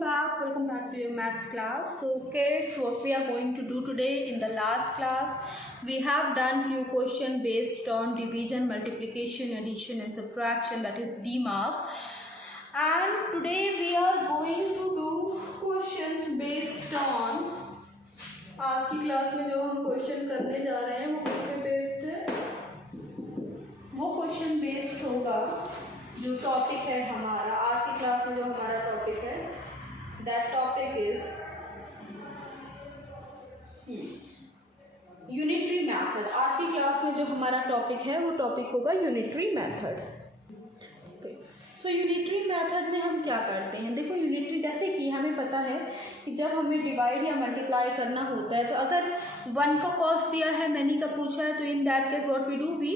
welcome back to your maths class. So kids, what we are going to do today, in the last class we have done few questions based on division, multiplication, addition and subtraction, that is DMAF, and today we are going to do questions based on, आज की class में जो हम question करने जा रहे हैं वो किस पे बेस्ड है, वो क्वेश्चन बेस्ड होगा जो टॉपिक है हमारा आज की क्लास में, जो हमारा टॉपिक है that topic is unitary method. आज की क्लास में जो हमारा टॉपिक है वो टॉपिक होगा यूनिटरी मेथड। सो यूनिटरी मेथड में हम क्या करते हैं, देखो यूनिटरी जैसे कि हमें पता है कि जब हमें डिवाइड या मल्टीप्लाई करना होता है तो अगर 1 का कॉस्ट दिया है, मैनी का पूछा है, तो in that case what we do, we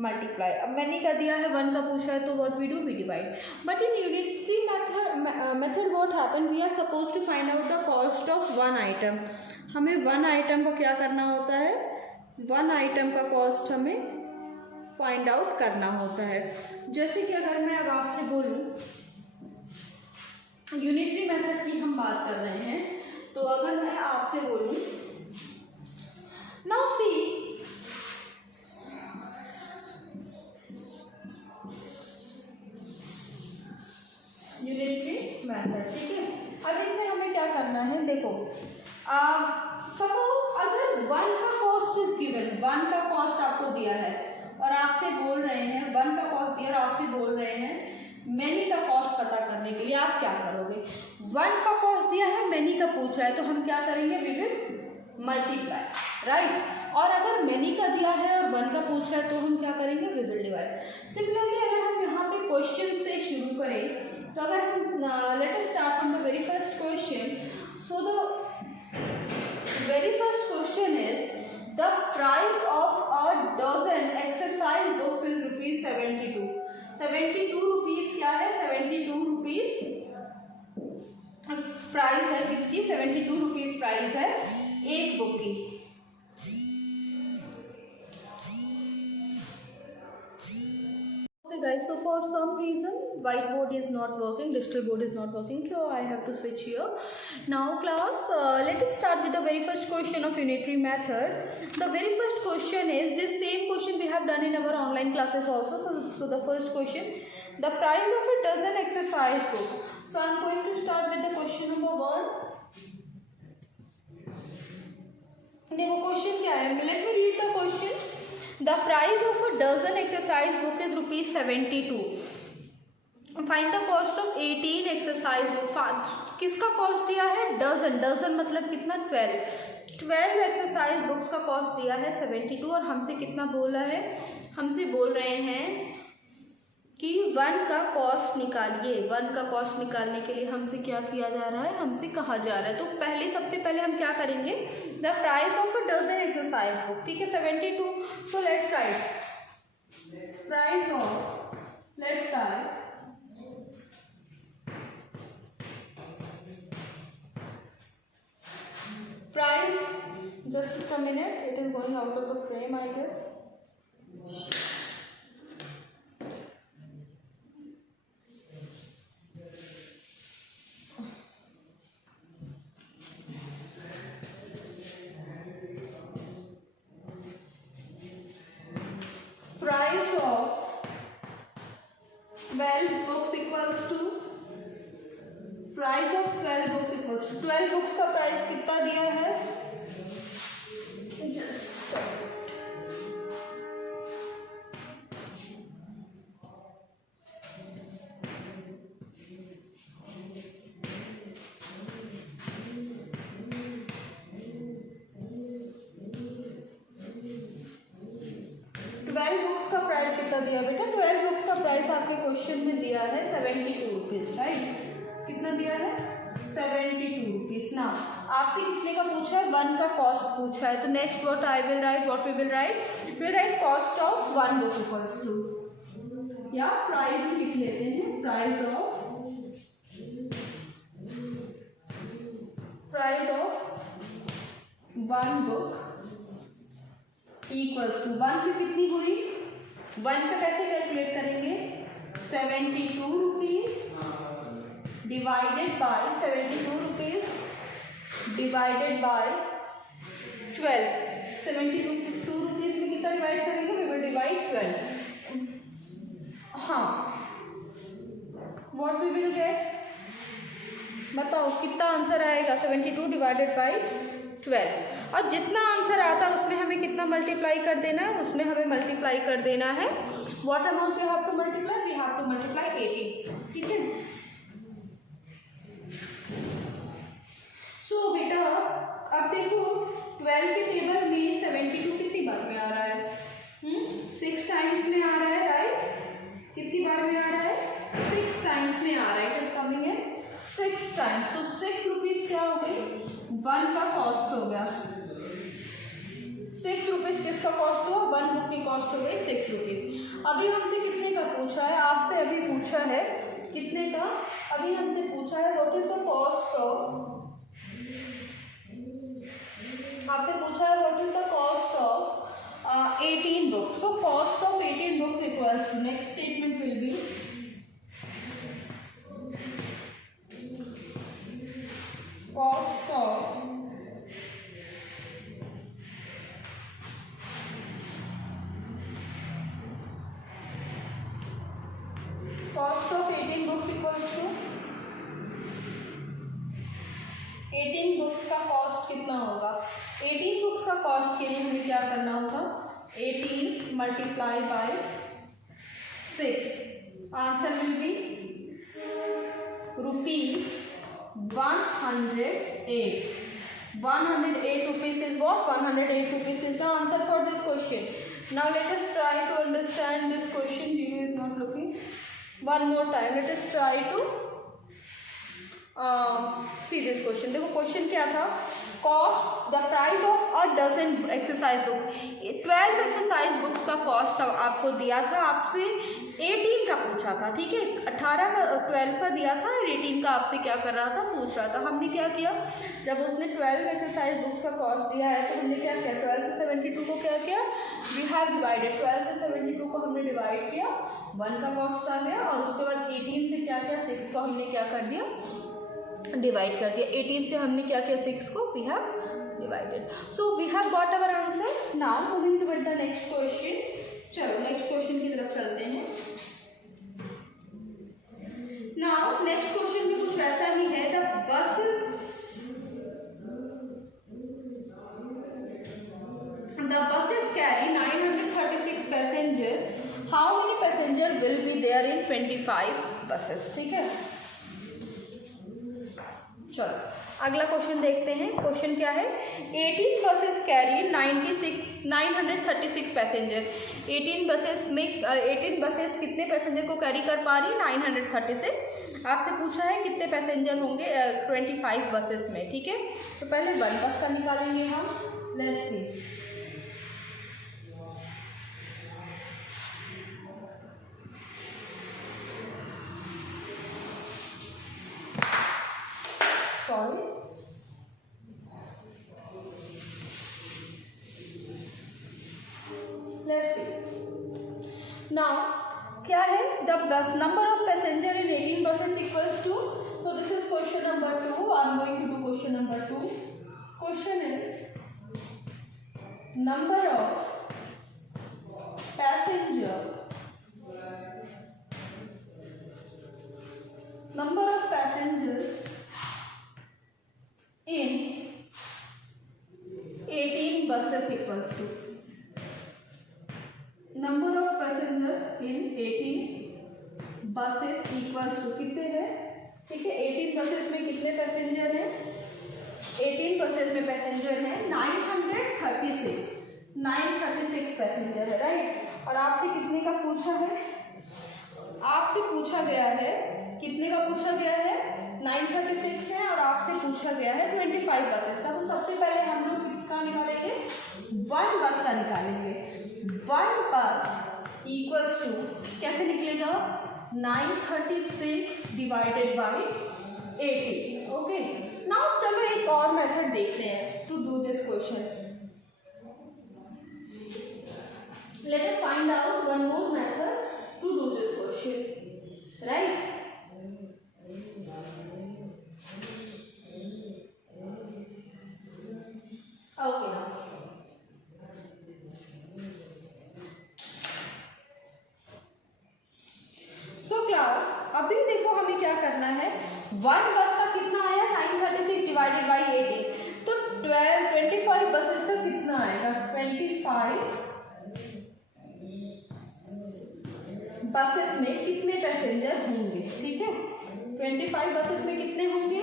multiply. अब मैनी का दिया है, 1 का पूछा है, तो what we do, we divide. But in unitary method what happen, we are suppose to find out the cost of 1 item. हमें 1 आइटम को क्या करना होता है, 1 आइटम का कॉस्ट हमें फाइंड आउट करना होता है। जैसे कि अगर मैं अब आपसे बोलूं, यूनिटरी मेथड की हम बात कर रहे हैं, तो अगर मैं आपसे बोलूं नाउ सी, यूनिटरी मेथड, ठीक है। अब इसमें हमें क्या करना है, देखो सपोज अगर 1 का कॉस्ट इज गिवन, 1 का कॉस्ट आपको दिया है और आपसे बोल रहे हैं, 1 का कॉस्ट दिया और आपसे बोल रहे हैं मैनी का कॉस्ट पता करने के लिए, आप क्या करोगे। 1 का कॉस्ट दिया है, मैनी का पूछ रहा है, तो हम क्या करेंगे, वी विल मल्टीप्लाई, राइट। और अगर मैनी का दिया है और 1 का पूछ रहा है तो हम क्या करेंगे, वी विल डिवाइड। सिमिलरली अगर हम यहाँ पे क्वेश्चन से शुरू करें, तो अगर हम let us start from the very first question. So the very first question is the price of a dozen exercise books is ₹72। 72 rupees क्या है, 72 रुपीज प्राइस है किसकी, 72 रुपीज प्राइस है एक बुक की। Guys, so for some reason whiteboard is not working, digital board is not working, so I have to switch here. Now class, let us start with the very first question of unitary method. The very first question is this same question we have done in our online classes also. So the first question, the price of a dozen exercise book. So I am going to start with the question number 1. देखो question क्या है, let me read the question. The price of a dozen exercise book is ₹72. Find the cost of 18 exercise book. किसका cost दिया है, dozen, dozen मतलब कितना, 12 exercise books का cost दिया है 72, और हमसे कितना बोला है, हमसे बोल रहे हैं कि 1 का कॉस्ट निकालिए। 1 का कॉस्ट निकालने के लिए हमसे क्या किया जा रहा है, हमसे कहा जा रहा है। तो सबसे पहले हम क्या करेंगे, the price of a dozen exercise book, ठीक है, 72। So let's write price of, let's write price, just a minute, it is going out of the frame I guess. Price of 12 books equals to, price of 12 books equals to 12 books का price कितना दिया है, just 12 books का price कितना दिया बेटा, 12 books का price आपके क्वेश्चन में दिया है 72 रुपीज, राइट। कितना दिया है, 72 रुपीज। ना आपसे कितने का पूछा है, 1 का कॉस्ट पूछा है, तो next what I will write, what we will write cost of 1 book equals to, या प्राइस ही लिख लेते हैं, price of 1 book equals to 1 की कितनी हुई, 1 का कैसे कैलकुलेट करेंगे, 72 rupees divided by 72 rupees divided by 12। 72 rupees में कितना डिवाइड करेंगे? We will divide 12। हाँ, व्हाट वी विल गेट? बताओ कितना आंसर आएगा? 72 डिवाइडेड बाई 12। और जितना आंसर आता है उसमें हमें कितना मल्टीप्लाई कर देना है? उसमें हमें मल्टीप्लाई कर देना है what amount we have to multiply? We have to multiply 18। ठीक है। सो बेटा अब देखो 12 के टेबल में 72 कितनी बार में आ रहा है? 6 टाइम्स में आ रहा है, राइट? कितनी बार में आ रहा है? 6 टाइम्स में आ रहा है। It is coming in 6 times. तो 6 रुपीज़ क्या हो गई? 1 का कॉस्ट हो गया। 6 रुपीज़ किसका कॉस्ट हुआ? 1 बुक की कॉस्ट हो गई 6 रुपीज़। अभी हमसे कितने का पूछा है? आपसे अभी पूछा है कितने का? अभी हमसे पूछा है what is the cost of, आपसे पूछा है what is the cost of 18 books. So cost of 18 books equals to, next statement will be cost of 18 books equals to 18 books का कॉस्ट कितना होगा? 18 बुक्स का कॉस्ट के लिए हमें क्या करना होगा? 18 multiply by 6। Answer will be rupees 108. 108 rupees is what? 108 rupees is the answer for this question. Now let us try to understand this question. Guru is not looking. One more time. Let us try to see this question. देखो question क्या था? Cost the price of a dozen exercise book. 12 exercise books का cost आपको दिया था, आपसे 18 का पूछा था। ठीक है, 18 का 12 का दिया था और 18 का आपसे क्या कर रहा था? पूछ रहा था। हमने क्या किया? जब उसने 12 एक्सरसाइज बुक्स का कॉस्ट दिया है तो हमने क्या किया? 12 से 72 को क्या किया? We have divided. 12 से 72 को हमने डिवाइड किया, 1 का कॉस्ट आ गया और उसके बाद 18 से क्या किया? 6 को हमने क्या कर दिया? डिवाइड कर दिया। 18 से हमने क्या किया? 6 को we have divided. So we have got our answer. Now moving toward the next question. चलो नेक्स्ट क्वेश्चन की तरफ चलते हैं। नाउ नेक्स्ट क्वेश्चन भी कुछ वैसा ही है। The buses carry 936 passenger. How many passenger will be there in 25 buses? ठीक है, चलो अगला क्वेश्चन देखते हैं। क्वेश्चन क्या है? 18 बसेस कैरी 936 पैसेंजर। 18 बसेस में 18 बसेस कितने पैसेंजर को कैरी कर पा रही है? 936। आपसे पूछा है कितने पैसेंजर होंगे 25 बसेस में। ठीक है, तो पहले 1 बस का निकालेंगे हम। Let's see. Sorry. Let's see. Now, क्या है? The bus number of passenger in 18 buses equals to. So this is question number 2. I am going to do question number 2. Question is number of passenger. Number of passengers in 18 buses equals to number of passengers in 18 buses equals to कितने हैं? ठीक है, 18 buses में कितने passenger हैं? 18 buses में passenger हैं 936 passenger है, राइट। और आपसे कितने का पूछा है? आपसे पूछा गया है कितने का पूछा गया है? 936 है और आपसे पूछा गया है 25 बसेस का। तो सबसे पहले हम लोग किसका निकालेंगे? 1 बस का निकालेंगे। 1 बस इक्वल्स टू कैसे निकलेगा? 936 डिवाइडेड बाई 80। ओके, नाउ चलो एक और मेथड देखते हैं to do this question. Let us find out one more method to do this question, right. Okay ना, सो क्लास अभी देखो हमें क्या करना है, 1 बस का कितना आया 936 डिवाइडेड बाई 18, तो 25 बसेस का कितना आएगा, 25 बसेस में कितने पैसेंजर होंगे, ठीक है, 25 बसेस में कितने होंगे,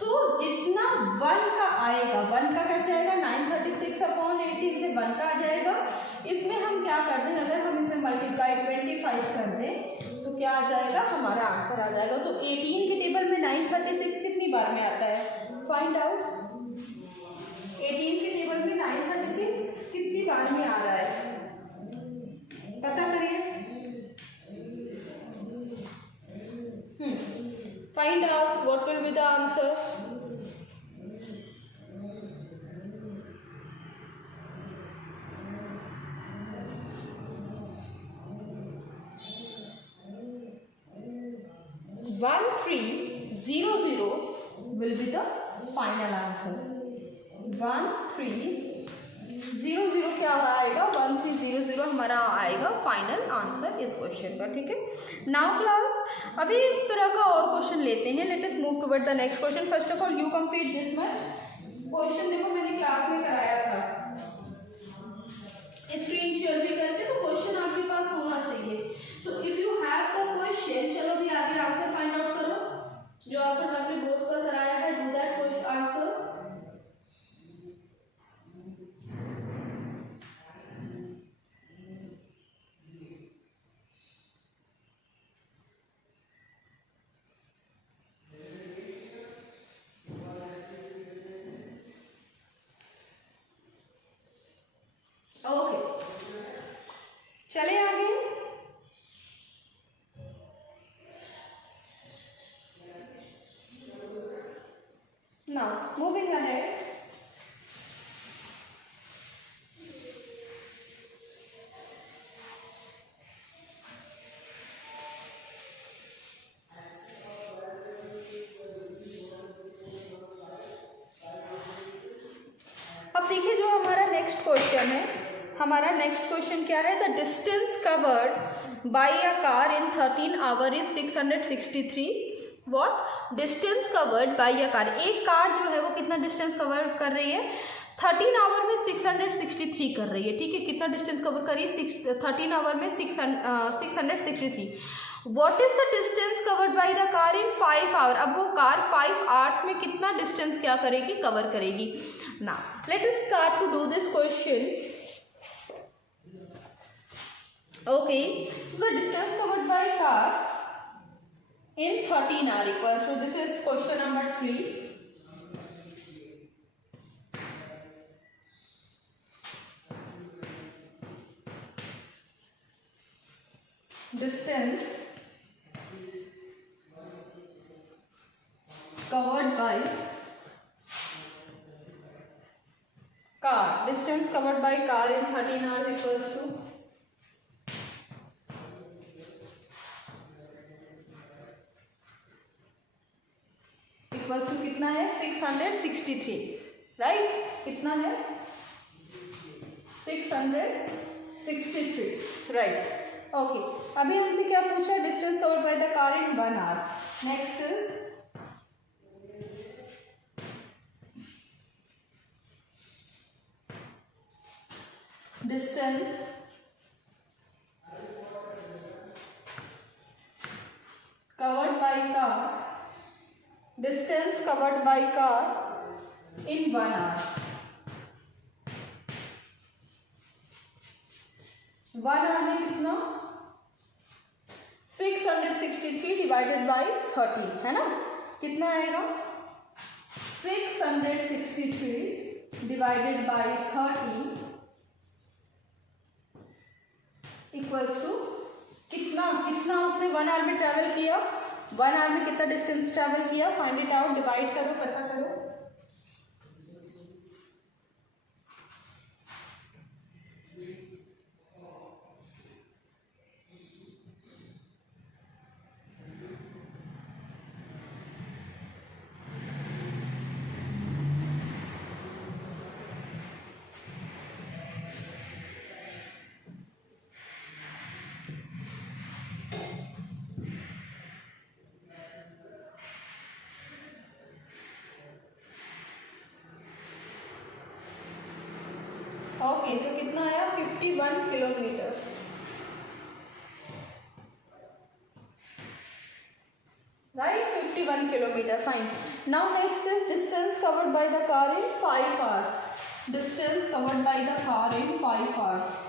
तो जितना 1 का आएगा, 1 का कैसे आएगा, 936/18 से 1 का आ जाएगा, इसमें हम क्या कर दें, अगर हम इसमें मल्टीप्लाई 25 कर दें तो क्या आ जाएगा, हमारा आंसर आ जाएगा। तो 18 के टेबल में 936 कितनी बार में आता है, फाइंड आउट, 18 के टेबल में 936 कितनी बार में आ रहा है, पता करिए, find out what will be the answer. One 300 will be the final answer. 1300 क्या आएगा, 1300 हमारा आएगा फाइनल आंसर इस क्वेश्चन का, ठीक है। नाउ क्लास अभी एक तरह का और क्वेश्चन लेते हैं, let us move toward the next question. First of all you complete this much question, देखो मैंने क्लास में कराया था, स्क्रीन शेयर भी करके, तो क्वेश्चन आपके पास होना चाहिए। तो if you have the question, चलो भी आगे आंसर फाइंड आउट करो, जो आंसर आपने बोर्ड पर कराया है, डू दैट क्वेश्चन आंसर। चले आगे, नाउ मूविंग अहेड, अब देखिए जो हमारा नेक्स्ट क्वेश्चन है, हमारा नेक्स्ट क्वेश्चन क्या है, the distance covered bye a car in 13 our is 663। What, distance covered bye a car, एक कार जो है वो कितना डिस्टेंस कवर कर रही है, 13 आवर में 663 कर रही है, ठीक है, कितना डिस्टेंस कवर कर रही है, 13 आवर में 663। What is the distance covered by the car in 5 hour, अब वो कार 5 आवर्स में कितना डिस्टेंस क्या करेगी, कवर करेगी। Now let us start to do this question. Okay, so the distance covered by car in 13 hours equals, so this is question number 3. Distance covered by car, distance covered by car in 13 hours equals to कितना है, 663, right, कितना है, 663, right. Okay, अभी हमसे क्या पूछा है, distance covered by the car in 1 hour. Next is distance covered by car, distance covered by car in 1 hour। 1 hour में कितना, 663 डिवाइडेड बाई 30, है ना, कितना आएगा, 663 डिवाइडेड बाई 30 इक्वल्स टू कितना, कितना उसने 1 आवर में ट्रैवल किया, 1 आवर में कितना डिस्टेंस ट्रैवल किया, फाइंड इट आउट, डिवाइड करो, पता करो। ओके, सो कितना आया 51 kilometre. Right, 51 kilometre, fine. Now next is distance covered by the car in 5 hours. Distance covered by the car in 5 hours.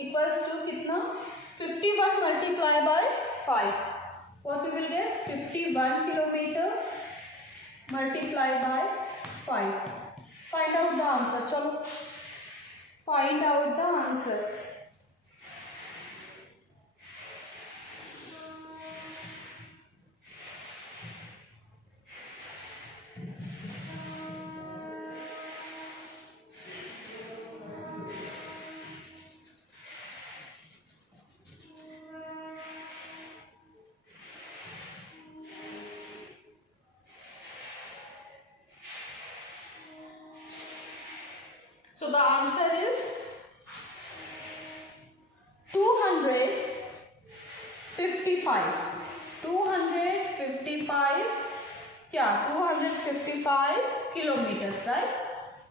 Equals to कितना 51 multiply by 5, what we will get 51 kilometre multiply by 5। Find out the answer, चलो find out the answer. So the answer is 255 क्या 255 kilometers, right?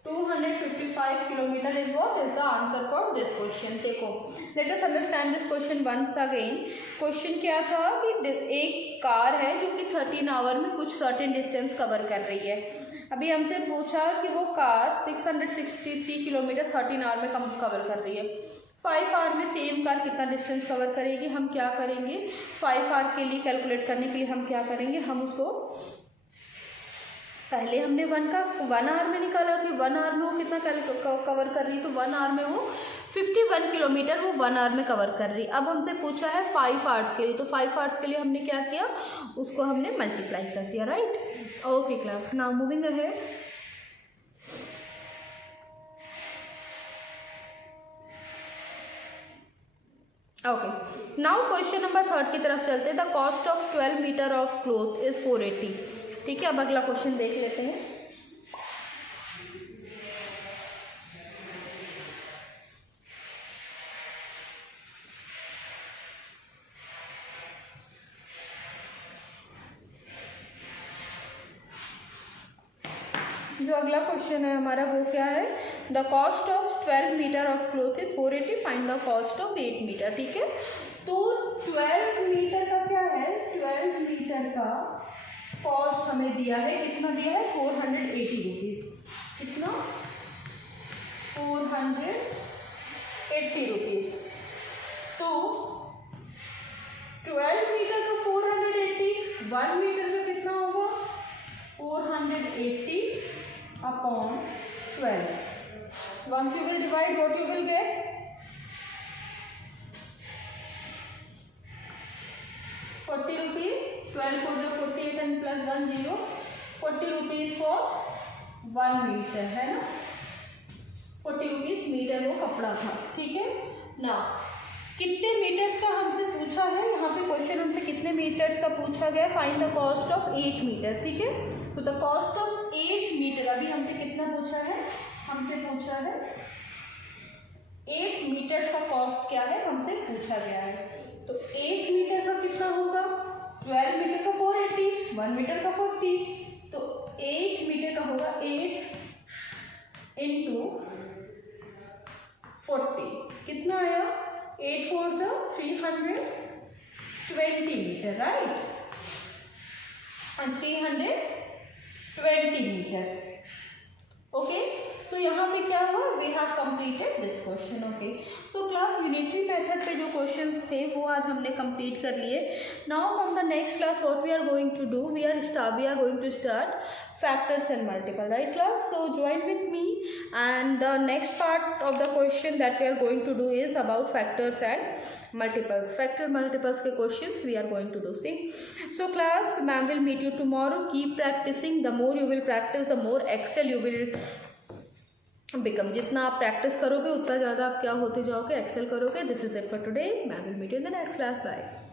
255 kilometer is what is the answer for this question। देखो, let us understand this question once again। Question क्या था कि एक car है जो कि 13 आवर में कुछ सर्टेन डिस्टेंस कवर कर रही है। अभी हमसे पूछा कि वो कार 663 किलोमीटर 13 आवर में कवर कर रही है। 5 आवर में सेम कार कितना डिस्टेंस कवर करेगी? हम क्या करेंगे, 5 आवर के लिए कैलकुलेट करने के लिए हम क्या करेंगे, हम उसको पहले हमने 1 आवर में निकाला कि 1 आवर में वो कितना कवर कर रही है, तो 1 आवर में वो 51 किलोमीटर वो 1 आवर में कवर कर रही है। अब हमसे पूछा है 5 आवर्स के लिए, तो 5 आवर्स के लिए हमने क्या किया, उसको हमने मल्टीप्लाई कर दिया, right. Okay class, now moving ahead. Okay, now question number 3 की तरफ चलते हैं। The cost of 12 meter of cloth is 480। ठीक है, अब अगला क्वेश्चन देख लेते हैं। जो अगला क्वेश्चन है हमारा वो क्या है, the cost of 12 meter of cloth is 480, find the cost of 8 meter. ठीक है, तो 12 मीटर का क्या है, 12 मीटर का कॉस्ट हमें दिया है, कितना दिया है 480 रुपीज़। कितना 480 रुपीज़। तो 12 मीटर का 480, 1 मीटर का कितना होगा 480 upon 12। Once you will divide, what you will get, 40 rupees। 12 for the 48 and plus 1 0, 40 rupees for 1 metre, है ना। 40 रुपीज़ मीटर वो कपड़ा था। ठीक है ना, कितने मीटर्स का हमसे पूछा है, यहाँ पे क्वेश्चन हमसे कितने मीटर्स का पूछा गया, find the cost of 8 meter. ठीक है, तो द कॉस्ट ऑफ 8 मीटर, अभी हमसे कितना पूछा है, हमसे पूछा है 8 मीटर्स का कॉस्ट क्या है, हमसे पूछा गया है। तो 8 मीटर का कितना होगा, 12 मीटर का 480, 1 मीटर का 40, तो 8 मीटर का होगा 8 इंटू 40, कितना आया 8 4 जा 320 metre, right, and 320 metre. Okay, so यहाँ पे क्या हुआ, we have completed this question. Okay, so class unitary method पे जो क्वेश्चंस थे वो आज हमने कंप्लीट कर लिए। Now from the next class what we are going to do, we are going to start factors and multiple, right class? So join with me, and the next part of the question that we are going to do is about factors and multiples। factor multiples के questions we are going to do, see। So class, ma'am will meet you tomorrow। keep practicing, the more you will practice the more excel you will become। जितना आप practice करोगे उतना ज़्यादा आप क्या होते जाओगे, एक्सेल करोगे। This is it for today, ma'am will meet you in the next class, bye.